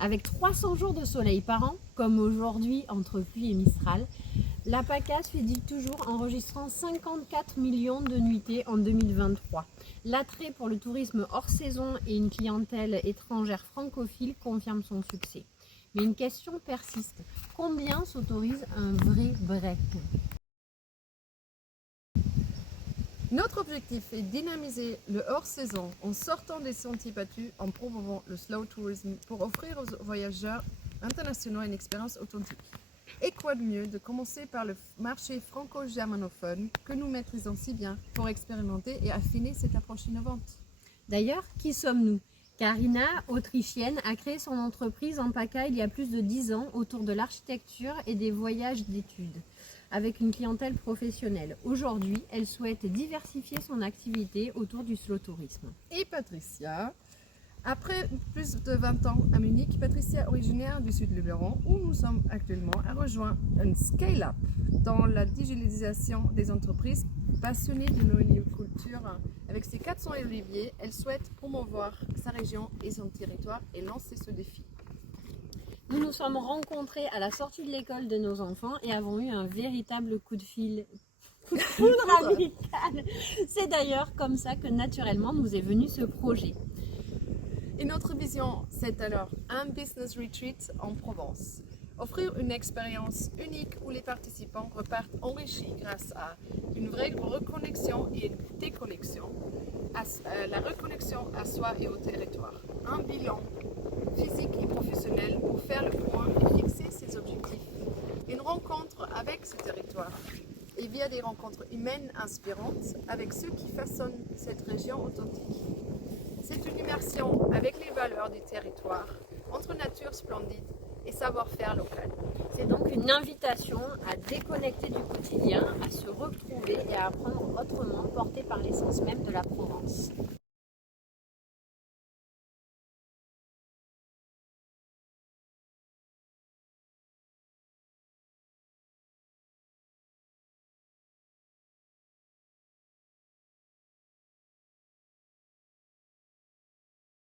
Avec 300 jours de soleil par an, comme aujourd'hui entre pluie et Mistral, la PACA se dit toujours enregistrant 54 millions de nuitées en 2023. L'attrait pour le tourisme hors saison et une clientèle étrangère francophile confirment son succès. Mais une question persiste. Combien s'autorise un vrai break? Notre objectif est de dynamiser le hors-saison en sortant des sentiers battus, en promouvant le slow tourism pour offrir aux voyageurs internationaux une expérience authentique. Et quoi de mieux de commencer par le marché franco-germanophone que nous maîtrisons si bien pour expérimenter et affiner cette approche innovante. D'ailleurs, qui sommes-nous? Karina, autrichienne, a créé son entreprise en PACA il y a plus de 10 ans autour de l'architecture et des voyages d'études, avec une clientèle professionnelle. Aujourd'hui, elle souhaite diversifier son activité autour du slow tourisme. Et Patricia, après plus de 20 ans à Munich, Patricia, originaire du sud de Luberon, où nous sommes actuellement, a rejoint un scale-up dans la digitalisation des entreprises. Passionnée de l'holiculture, avec ses 400 oliviers, elle souhaite promouvoir sa région et son territoire et lancer ce défi. Nous nous sommes rencontrés à la sortie de l'école de nos enfants et avons eu un véritable coup de foudre amical. C'est d'ailleurs comme ça que naturellement nous est venu ce projet. Et notre vision, c'est alors un business retreat en Provence. Offrir une expérience unique où les participants repartent enrichis grâce à une vraie reconnexion et une déconnexion, la reconnexion à soi et au territoire. Un bilan physique et professionnel pour faire le point et fixer ses objectifs. Une rencontre avec ce territoire et via des rencontres humaines inspirantes avec ceux qui façonnent cette région authentique. C'est une immersion avec les valeurs du territoire, entre nature splendide et savoir-faire local. C'est donc une invitation à déconnecter du quotidien, à se retrouver et à apprendre autrement, porté par l'essence même de la Provence.